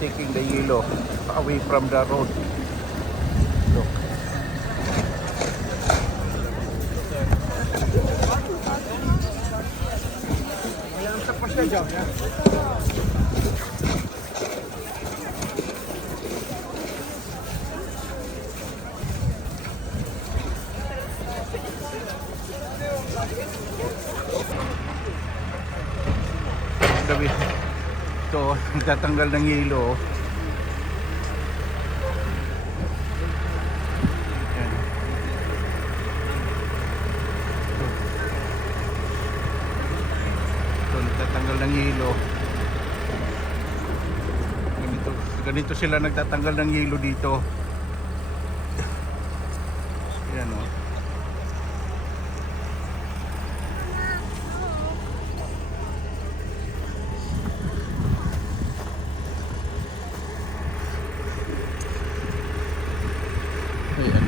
taking the yellow away from the road. Look. Gabi. Ito, nagtatanggal ng yelo. Yan. Ito, nagtatanggal ng yelo. Ganito sila nagtatanggal ng yelo dito. Yan o. Ayan.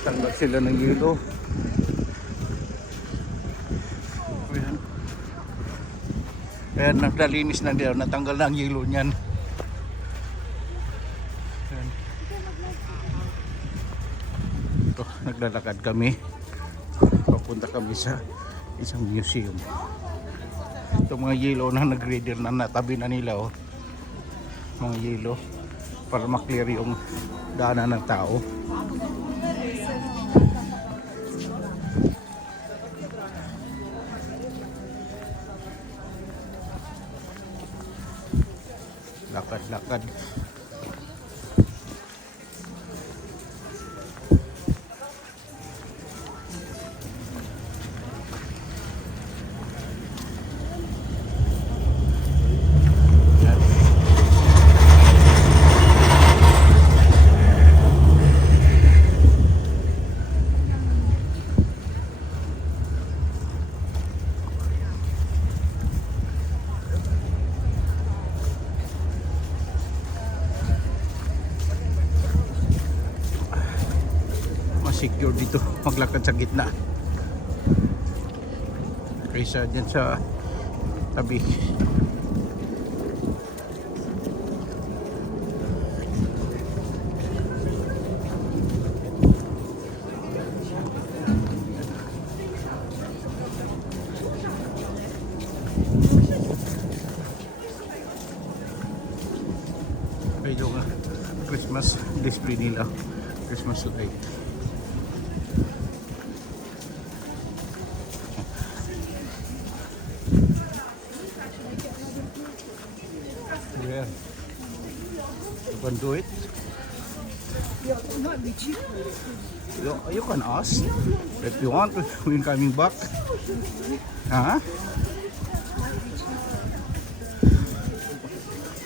Tanggal sila ng yelo. Ayan. Ayan, nalinis na diyan. Natanggal na ang yelo niyan. Ayan. Ito, naglalakad kami. Papunta kami sa isang museum. Ito mga yelo na nag-grader na natabi na nila oh. Mga yelo para maklear yung daanan ng tao. Lakad-lakad. Secure dito maglakad sa gitna kaysa dyan sa tabi. Medyo Christmas display nila, Christmas light. Yeah. You can do it. You can ask if you want when coming back. Huh?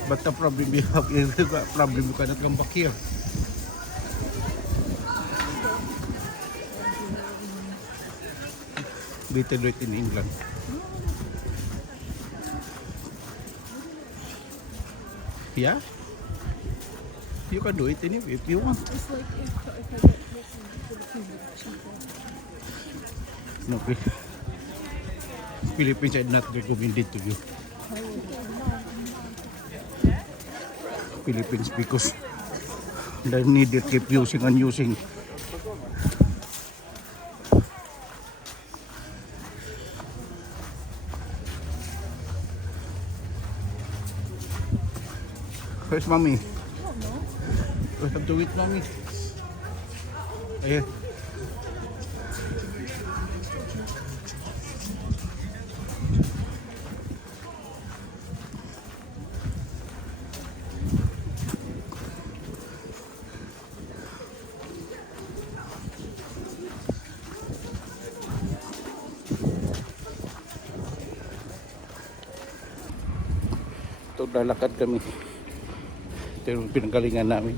But the problem you have is problem you cannot come back here. Better do it in England. Yeah, you can do it anyway if you want. It's like if I get listen to the cheaper. No, Philippines are not recommended to you. Philippines because they need to keep using and using. Where's mommy? I don't know. We have to wait, mommy. Ayan. Ito, lalakad kami. Ito yung pinanggalingan namin.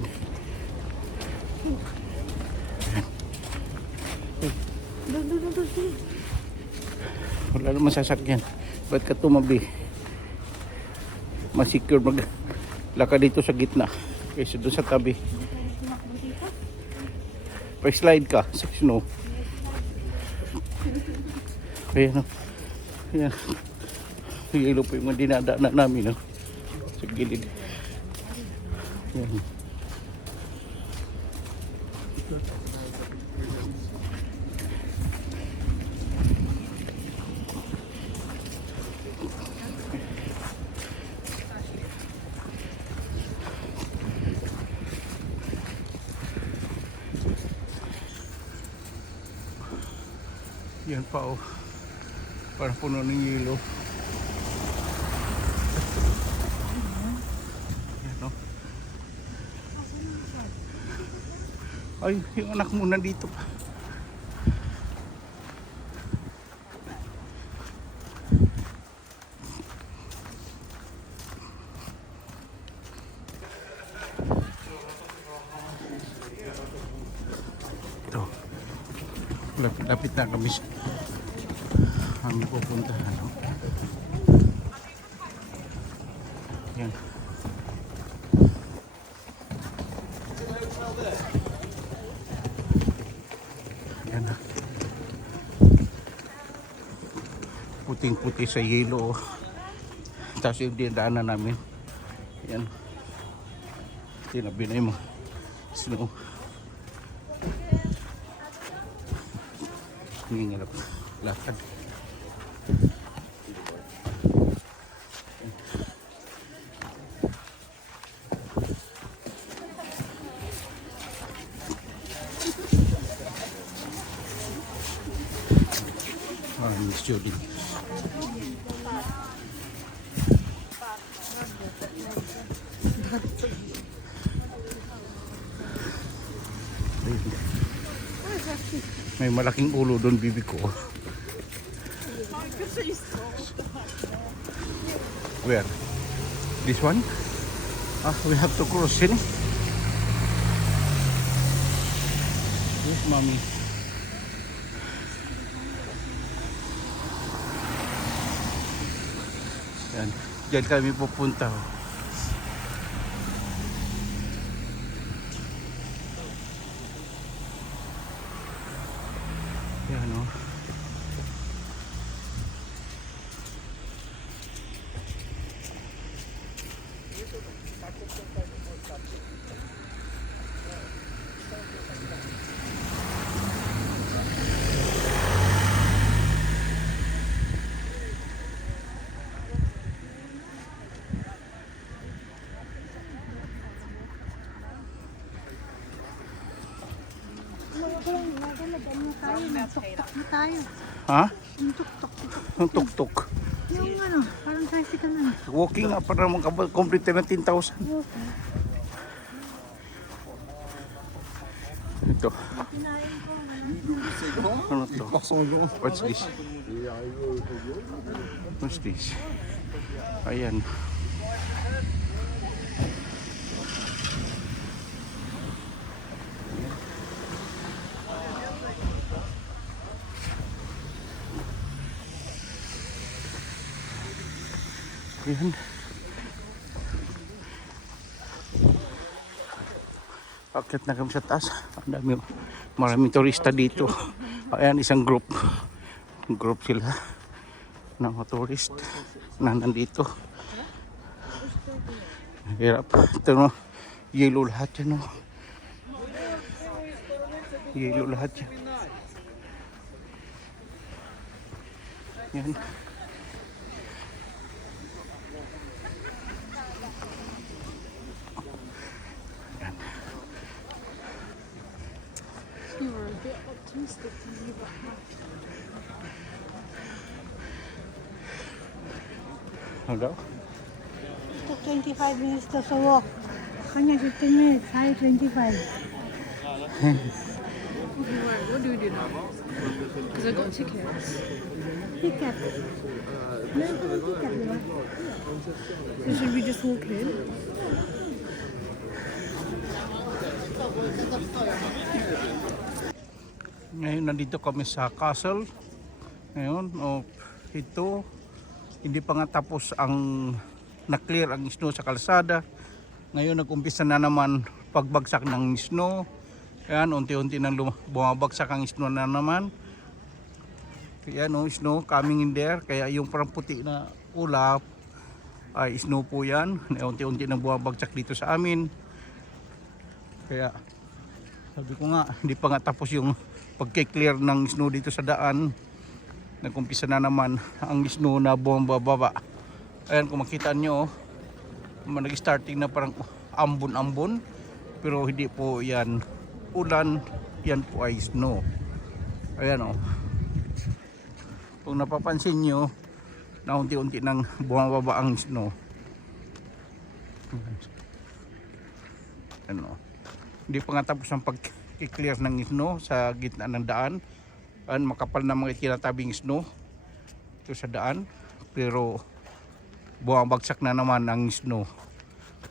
Wala naman sasakyan. Ba't ka tumabi? Mas secure maglakad dito sa gitna kaysa doon sa tabi. Pa-slide ka sa snow. Ayan, no? Ayan. Yelo po yung mga dinadaanan namin, no? Sa gilid. Ayan. Yan pa, oh. Parang puno ng yelo. Yan, oh. Ay, yung anak mo nandito pa. Ito. Lapit na kami sa ang pupuntahan. No? Yan. Yan na. Puting-puti sa yelo. Tapos yung dinadaanan namin. Yan. Tinabi na yung mga snow. Hindi nga lakad. Miss Judy. May malaking ulo doon, bibi ko. Where? This one? Ah, we have to cross in. Yes, mommy. Yan. Diyan kami pupunta. Yan, oh. Tuk-tuk na tayo. Ha? Yung tuk-tuk. Ang tuk-tuk. Yung ano, parang tricycle na. Walking nga para complete na 10,000. Okay. Ito. Ano to? What's this? What's this? Ayan. Ayan. Akit na kami sa taas. Ang dami, maraming turista dito. Ayan, isang group. Group sila ng mga tourist na nandito. Hirap. Ito, no? Yelo lahat yan, no? Yelo lahat yan. Yan. You were a bit optimistic to leave it. Ano? It took 25 minutes to walk. Kanya 15 minutes, I 25. What do we do now? Because I got tickets. Ticket. Meron ka ng ticket, di ba? So should we just walk in? Ngayon nandito kami sa castle. Ngayon, ito hindi pa nga tapos ang na-clear ang snow sa kalsada. Ngayon nag-umpisa na naman pagbagsak ng snow. Ayan, unti-unti nang bumabagsak ang snow na naman. Ayan o, snow coming in there. Kaya yung parang puti na ulap ay snow po yan. Unti-unti nang bumabagsak dito sa amin. Kaya sabi ko nga, hindi pa nga tapos yung pagke-clear ng snow dito sa daan. Nagkumpisa na naman ang snow na bumababa. Ayan, kung makita nyo, nag-starting na parang ambon-ambon. Pero hindi po yan ulan, yan po ay snow. Ayan o. Kung napapansin nyo, na unti-unti nang bumababa ang snow. Ano? Hindi pa nga tapos ang pag-clear ng snow sa gitna ng daan. Makapal na mga tinatabing snow ito sa daan, pero bumabagsak na naman ang snow.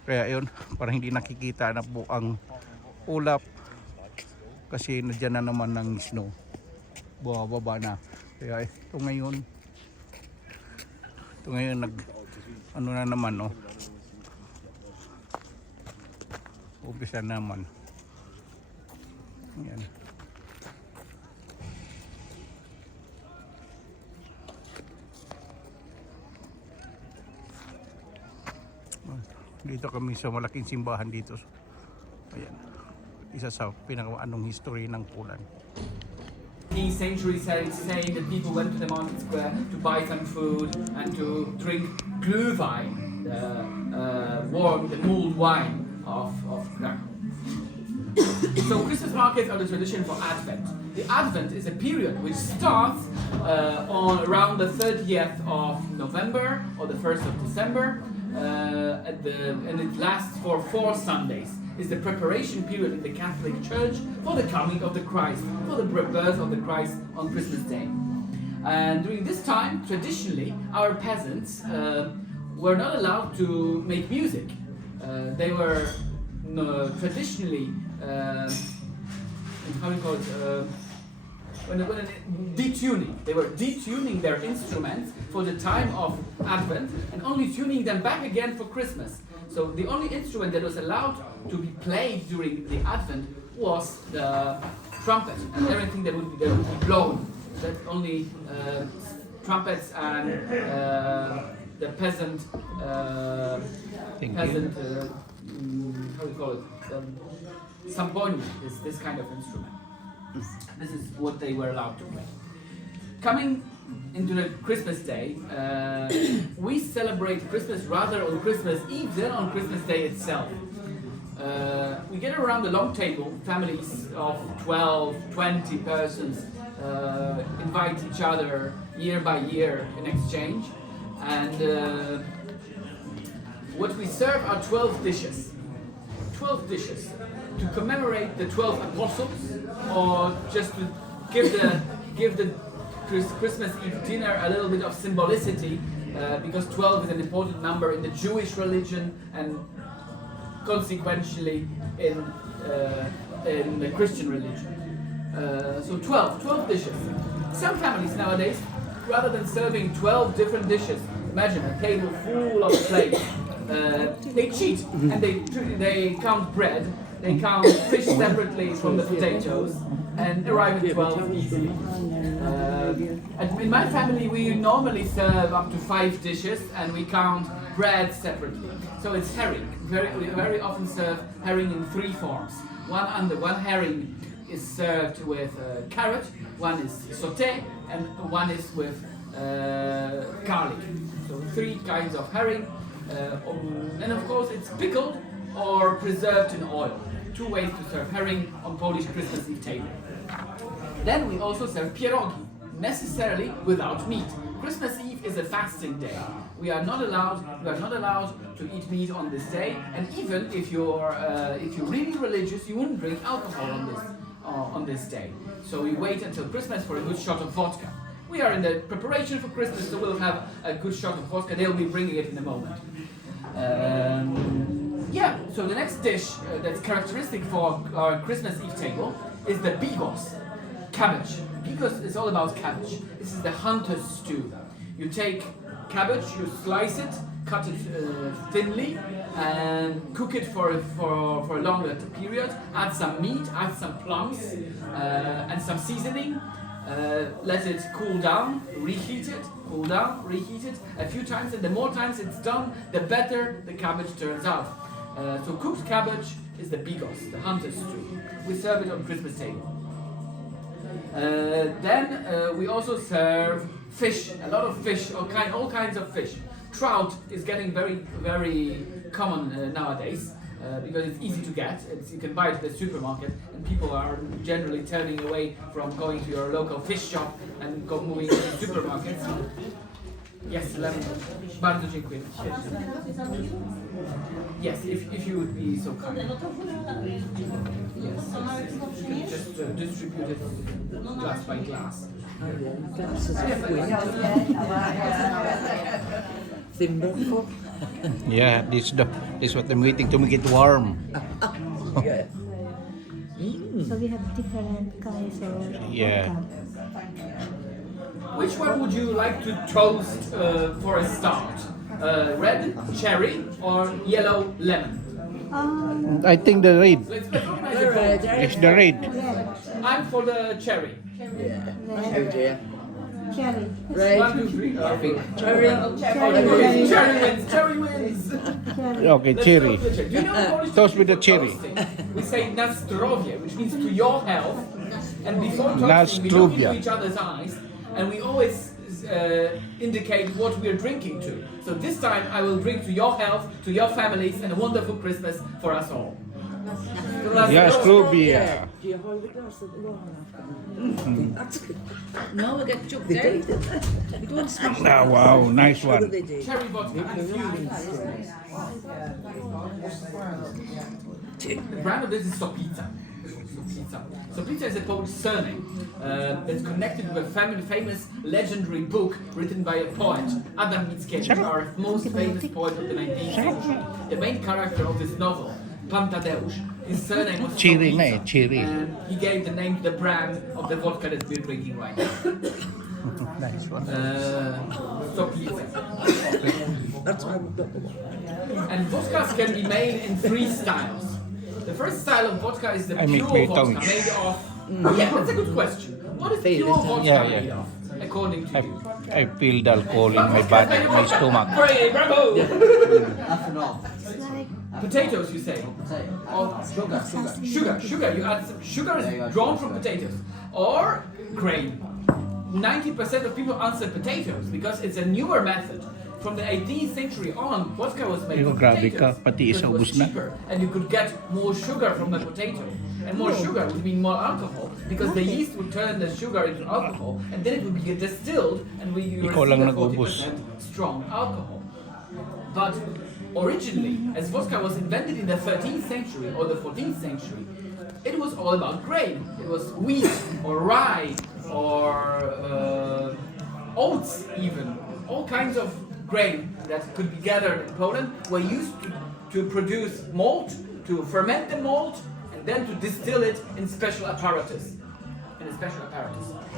Kaya yun, parang hindi nakikita na po ang ulap kasi nadyan na naman ng snow, bumababa na. Kaya ito ngayon nag ano na naman, no, umpisa naman. Yan. Dito kami sa malaking simbahan dito. Ayan. Isa sa pinakaanong history ng Poland. Centuries saying that people went to the market square to buy some food and to drink glühwein, the mulled wine of Krakow. So Christmas markets are the tradition for Advent. The Advent is a period which starts on around the 30th of November or the 1st of December, and it lasts for 4 Sundays. It's the preparation period in the Catholic Church for the coming of the Christ, for the birth of the Christ on Christmas Day. And during this time, traditionally, our peasants were not allowed to make music. They were traditionally, how do you call it? Detuning. They were detuning their instruments for the time of Advent and only tuning them back again for Christmas. So the only instrument that was allowed to be played during the Advent was the trumpet and everything that would be blown. That only trumpets and the peasant, how do you call it? Sambonia, this kind of instrument. This is what they were allowed to play. Coming into the Christmas Day, we celebrate Christmas rather on Christmas Eve than on Christmas Day itself. We get around the long table, families of 12, 20 persons invite each other year by year in exchange, and what we serve are 12 dishes. 12 dishes to commemorate the 12 apostles, or just to give the Christmas Eve dinner a little bit of symbolicity, because 12 is an important number in the Jewish religion and consequentially in the Christian religion. So 12 dishes. Some families nowadays, rather than serving 12 different dishes, imagine a table full of plates, they cheat and they count bread, they count fish separately from the potatoes, and arrive at 12 easily. And in my family, we normally serve up to 5 dishes, and we count bread separately. So it's herring. We very often serve herring in 3 forms. One herring is served with carrot, one is sauté, and one is with garlic. So 3 kinds of herring, and of course it's pickled or preserved in oil. 2 ways to serve herring on Polish Christmas Eve table. Then we also serve pierogi, necessarily without meat. Christmas Eve is a fasting day. We are not allowed to eat meat on this day, and even if you're really religious, you wouldn't drink alcohol on this day. So we wait until Christmas for a good shot of vodka. We are in the preparation for Christmas, so we'll have a good shot of vodka. They'll be bringing it in a moment. Yeah, so the next dish that's characteristic for our Christmas Eve table is the bigos, cabbage. Bigos is all about cabbage. This is the hunter's stew. You take cabbage, you slice it, cut it thinly, and cook it for a longer period. Add some meat, add some plums, and some seasoning. Let it cool down, reheat it, cool down, reheat it a few times, and the more times it's done, the better the cabbage turns out. So cooked cabbage is the bigos, the hunter's stew. We serve it on Christmas table. Then we also serve fish, a lot of fish, all kinds of fish. Trout is getting very common nowadays because it's easy to get. You can buy it at the supermarket, and people are generally turning away from going to your local fish shop and moving to the supermarket. Yes, lemon. Bardzo dziękuję. Yes, if you would be so kind. Yes, you can just distribute it glass by glass. Yeah, this what I'm waiting to make it warm. So we have different kinds of Yeah. vodka. Which one would you like to toast for a start? Red cherry or yellow lemon? I think the red. Let's organize a vote. It's the red. I'm for the cherry. Cherry. 1, 2, 3. Cherry. Cherry wins. Cherry wins. Okay, Let's cherry. toast the cherry. Do you know the Polish Toast with the technique cherry. for toasting? We say na zdrowie, which means to your health. And before Na toasting, we look zdrowia. into each other's eyes, and we always indicate what we are drinking to. So this time I will drink to your health, to your families, and a wonderful Christmas for us all. Ja, Strubia. No, we get choked out. We don't smash it. Ah, wow, nice one. Cherry vodka infused. The brand of this is Soplica. Soplica is a Polish surname that's connected with a famous legendary book written by a poet, Adam Mickiewicz, our most famous poet of the 19th century. The main character of this novel, Pan Tadeusz, his surname was Cherry, Soplica, ne? Cherry. and he gave the name to the brand of the vodka that we're drinking right now. Nice one. Soplica. And vodkas can be made in 3 styles. The first style of vodka is the I make pure vodka Beethoven. made of... Yeah, that's a good question. What is pure vodka Yeah, made yeah. of, according to you? I feel the alcohol in my body, my stomach. Great, bravo! It's like Potatoes, you say? Or sugar. You add some sugar is drawn from potatoes. Or grain. 90% of people answer potatoes because it's a newer method. From the 18th century on, vodka was made Pero from grabe ka, potatoes pati because isa it was ubos na. cheaper, and you could get more sugar from the potato. And more sugar would mean more alcohol because the yeast would turn the sugar into alcohol, and then it would be distilled, and you Ikaw receive lang a nag-ubos. 40% strong alcohol. But originally, as vodka was invented in the 13th century or the 14th century, it was all about grain. It was wheat or rye or oats even. All kinds of grain that could be gathered in Poland were used to produce malt, to ferment the malt, and then to distill it in special apparatus.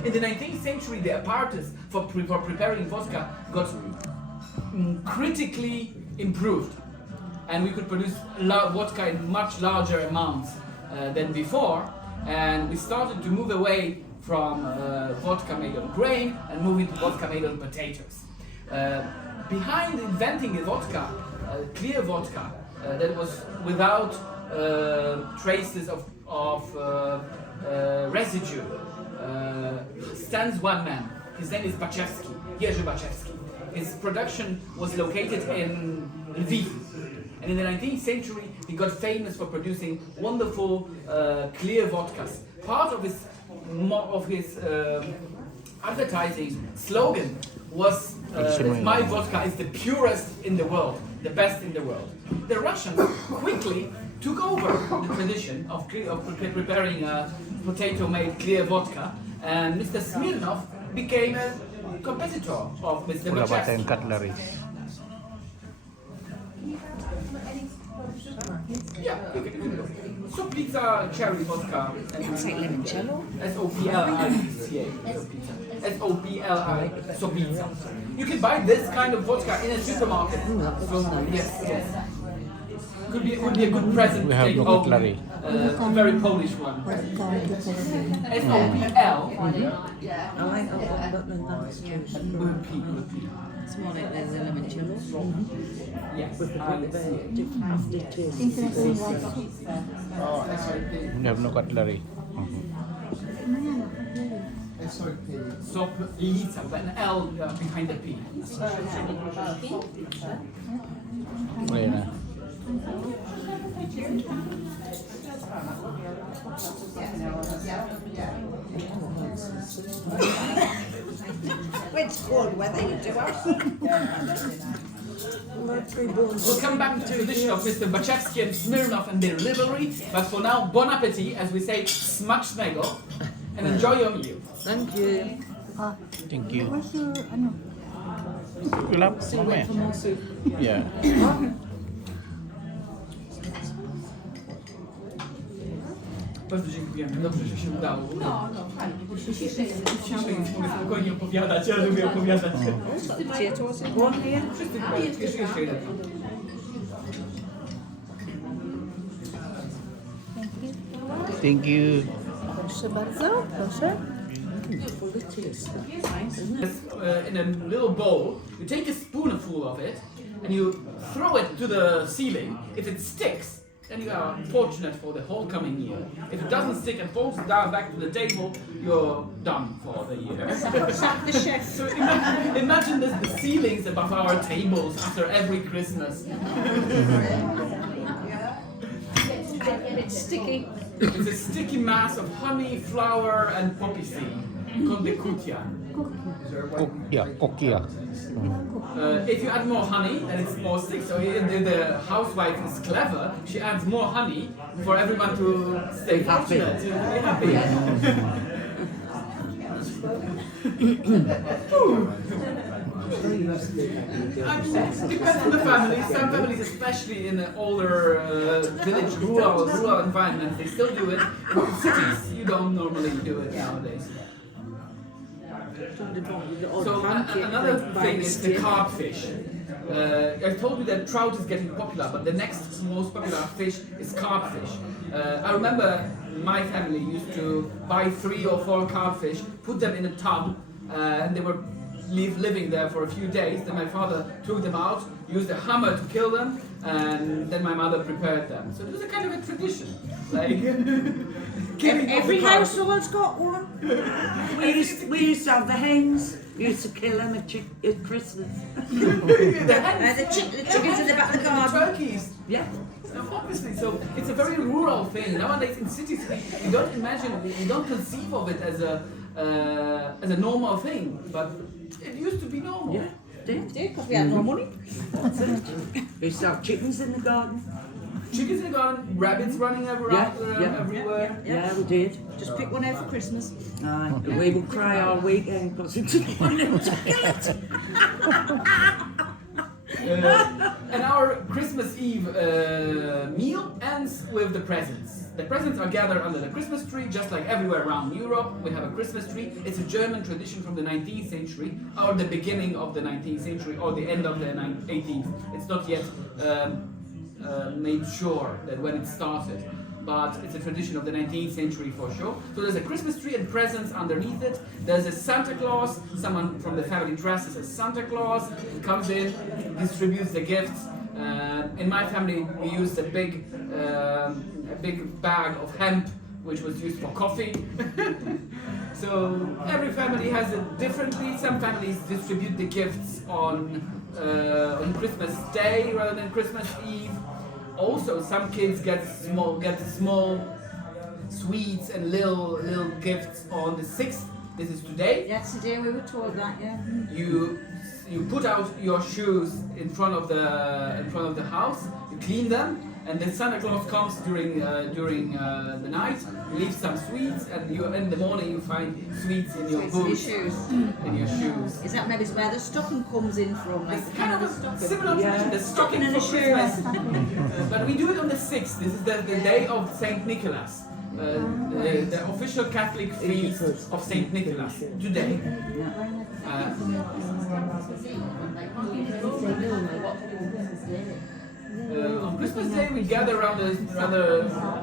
In the 19th century, the apparatus for preparing vodka got critically improved, and we could produce vodka in much larger amounts than before, and we started to move away from vodka made of grain and move into vodka made of potatoes. Behind inventing the vodka, clear vodka, that was without traces of residue, stands one man. His name is Jerzy Baczewski. His production was located in Lviv. And in the 19th century, he got famous for producing wonderful clear vodkas. Part of his advertising slogan was "My vodka is the purest in the world, the best in the world." The Russians quickly took over the tradition of preparing potato-made clear vodka, and Mr. Smirnov became a competitor of Mr. Wala ba tayong Baczewski. cutlery? Yeah, you can go. So pizza cherry vodka. It's like limoncello. Soplica. Soplica. So pizza. You can buy this kind of vodka in a supermarket. So, yes. would be a good present We to have take no home. cutlery. A very Polish one. SOPL. I like that one, but then that's too strong. It's more like there's a limoncello. Yes. With a bit of a different aftertaste. We have no cutlery. Soplica, with an L behind the P. Ayan na. It's cold weather, you do We'll come back to the tradition of Mr. Bachevsky and Smirnov and their livery, but for now, bon appetit, as we say, smacznego, and enjoy your meal. Thank you. Thank you. What's your, ano? Fill up, mamaya. Yeah. Bardzo dziękujemy, dobrze, że się udało. No, fajnie. Dzisiaj mogę spokojnie opowiadać, ja lubię opowiadać. Wszyscy jeszcze jeden. Thank you. Proszę bardzo, proszę. In a little bowl, you take a spoonful of it and you throw it to the ceiling. If it sticks, then you are fortunate for the whole coming year. If it doesn't stick and falls down back to the table, you're done for the year. The chef. So imagine the ceilings above our tables after every Christmas. It's sticky. It's a sticky mass of honey, flour, and poppy seed called the kutia. Kokia. If you add more honey, then it's more stick. So the housewife is clever. She adds more honey for everyone to stay fortunate, to be happy. I mean, it depends on the family. Some families, especially in the older village, rural environments, they still do it. In cities, you don't normally do it nowadays. So another thing is the carp fish. I told you that trout is getting popular, but the next most popular fish is carp fish. I remember my family used to buy 3 or 4 carp fish, put them in a tub, and they were living there for a few days. Then my father took them out, used a hammer to kill them, and then my mother prepared them. So it was a kind of a tradition, like killing Every of the carp. household's got one. We used to have the hens. We used to kill them at Christmas. The hens. The chickens in the back of the garden. Turkeys. Yeah. So obviously, so it's a very rural thing. Nowadays in cities, we don't imagine, we don't conceive of it as a normal thing, but it used to be normal. Yeah. Did. Because we had no money. We used to have chickens in the garden. Chickens in the garden, rabbits running around everywhere. Yeah, we did. Just pick one out for Christmas. Aye. We would cry all weekend because it didn't want to kill it. And our Christmas Eve meal ends with the presents. The presents are gathered under the Christmas tree, just like everywhere around Europe. We have a Christmas tree. It's a German tradition from the 19th century, or the beginning of the 19th century, or the end of the 18th. It's not yet made sure that when it started, but it's a tradition of the 19th century for sure. So there's a Christmas tree and presents underneath it. There's a Santa Claus. Someone from the family dresses as Santa Claus, comes in, distributes the gifts. In my family, we used a big bag of hemp, which was used for coffee. So every family has it differently. Some families distribute the gifts on Christmas Day rather than Christmas Eve. Also, some kids get small sweets and little gifts on the 6th. This is today. That's the day we were told that, yeah. You put out your shoes in front of the house. You clean them, and then Santa Claus comes during the night. You leave some sweets, and in the morning you find sweets in your boots, in your shoes. Is that maybe where the stocking comes in from? Like It's kind of a similar tradition, the stocking for Christmas. But we do it on the 6th. This is the day of Saint Nicholas. The official Catholic feast of Saint Nicholas today. On Christmas Day, we gather around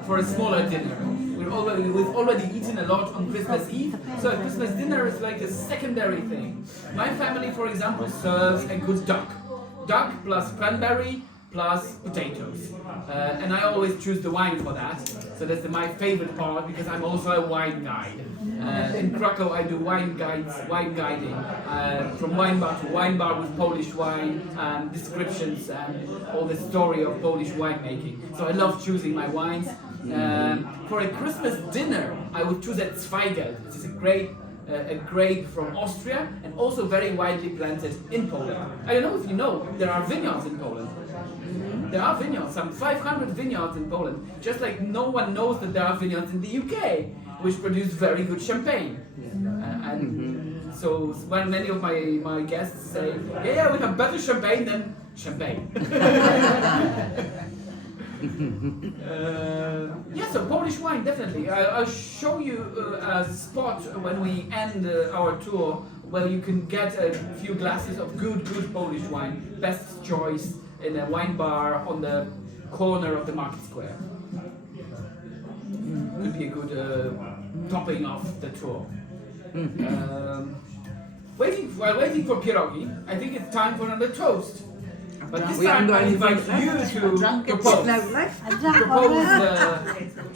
for a smaller dinner. We've already eaten a lot on Christmas Eve, so a Christmas dinner is like a secondary thing. My family, for example, serves a good duck. Duck plus cranberry plus potatoes. And I always choose the wine for that. So that's my favorite part because I'm also a wine guide. In Krakow I do wine guiding. From wine bar to wine bar with Polish wine, descriptions and all the story of Polish winemaking. So I love choosing my wines. For a Christmas dinner I would choose a Zweigelt. This is a grape from Austria and also very widely planted in Poland. I don't know if you know, there are vineyards in Poland. There are vineyards, some 500 vineyards in Poland, just like no one knows that there are vineyards in the UK, which produce very good champagne. So when many of my guests say, yeah, we have better champagne than champagne. Yeah, so Polish wine, definitely. I'll show you a spot when we end our tour where you can get a few glasses of good Polish wine, best choice in a wine bar on the corner of the market square. Could be a good topping of the tour. While waiting for pierogi, I think it's time for another toast. But this time I invite you to propose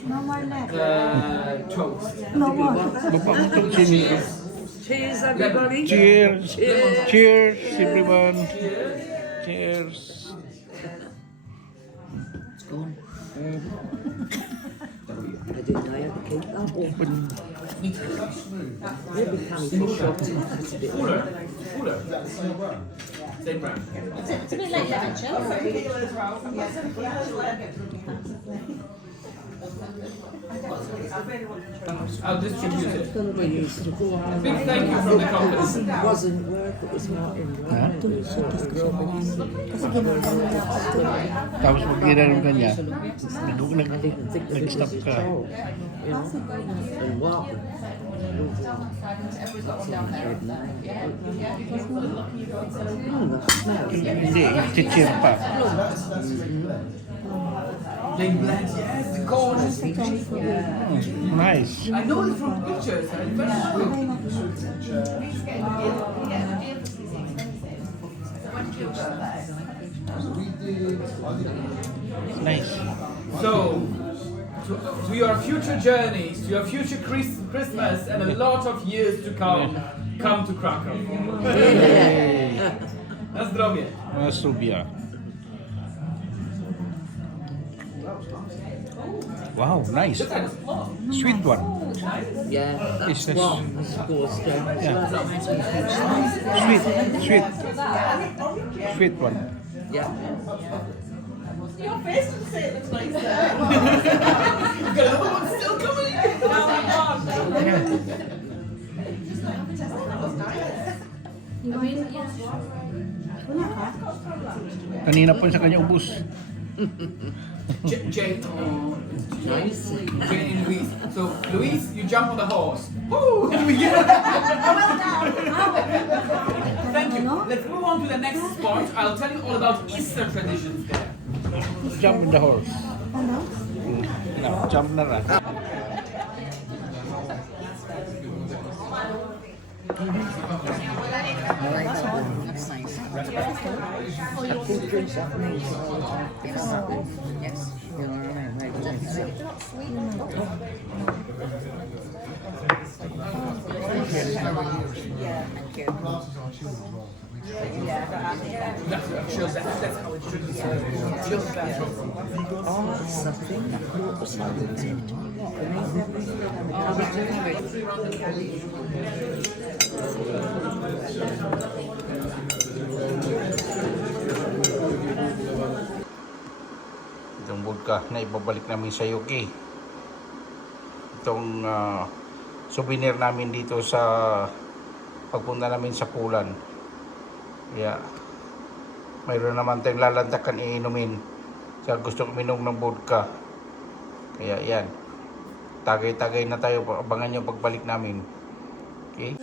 No more left. the toast. No more. Cheers, everybody. Cheers. Cheers, everyone. Cheers. I didn't know you had to keep that open. You'll be coming to shop in a bit. Cooler. Same brand. It's a bit late, I'll distribute it. We used to go on. Big thank you from the company. It wasn't work, it was not in work. It was sort of growing. Tapos pag ginanong ka niya, I didn't think that it was nag-stop a ka. job, you know, and what? Hindi, chichir pa. Plain blend, yes, the corn. Nice. I know it from pictures. I'm very Nice. So, to your future journeys, to your future Christmas and a lot of years to come to Krakow. Na zdrowie. Subia. Wow, nice. Sweet one. Yeah, It's that's a- one, of course, yeah. Sweet one. Yeah. Your face doesn't say it looks like that. You've got another one still coming? Kanina po sa kanya ubus. Jane and Louise. So, Louise, you jump on the horse. Woo! And we get Thank you. Let's move on to the next spot. I'll tell you all about Easter traditions there. Jump in the horse. No, jump na rin. That's how it should be served. Just that. Itong vodka na ibabalik namin sa UK. Itong souvenir namin dito sa pagpunta namin sa Poland. Kaya mayroon naman tayong lalantakan iinumin sa gusto uminom ng vodka. Kaya yan, tagay-tagay na tayo, abangan nyo pagbalik namin. Okay?